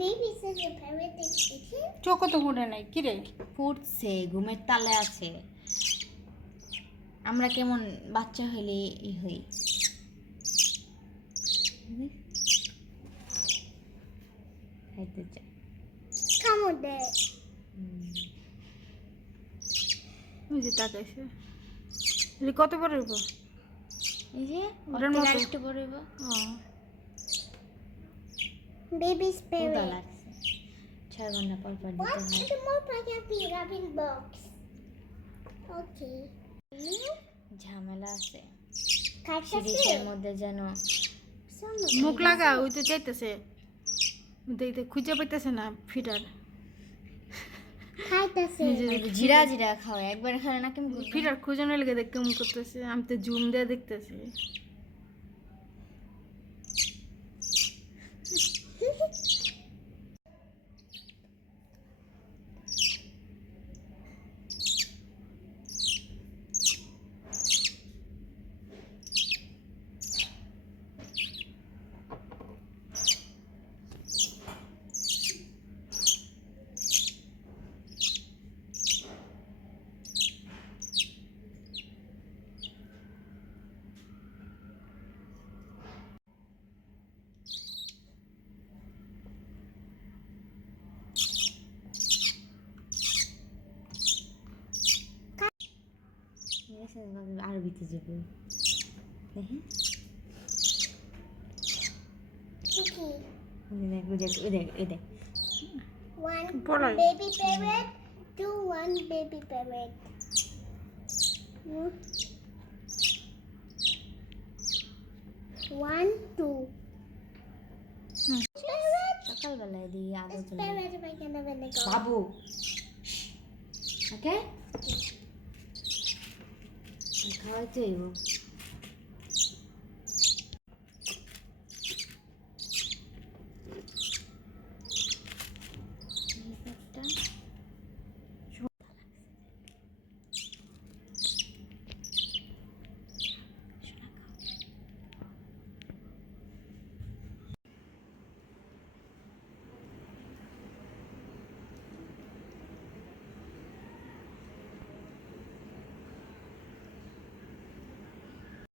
Baby says a parrot is eating. চোখ তো ফুটে নাই কি রে? ফুটছে, ঘুমের তালে আছে। আমরা কেমন বাচ্চা হইলে হই, খাইতে চাই। Come on there. ওই যে তাকাইছে। এলি কত বড় হইব? এই যে ওটার ওটার মতো। একটু বড় হইব। Baby's ক্ষুধা parrot. লাগছে, 6 ঘন্টা পর পর দিতে What? হয়। The more packaging wrapping box. Okay. ঝামেলা আছে Catch সিরিজের মধ্যে যেন। মুখ লাগা ওই তো চাইতেছে, দেখতে খুঁজে পাইতেছে না ফিটার। জিরা জিরা খাও, একবার খালে না কেমন ফিটার খুঁজে না লেগে দেখতে কেমন করতেছে। আমি তো জুম দিয়ে দেখতেছি। আরবিতে যাবো দেখেন। দেখ One Polite. baby parrot, two one baby parrot. One, two. Parrot. সকালবেলায় দিই আদর This parrot is making a vinegar. বাবু, ওকে খাওয়াইতে হইব।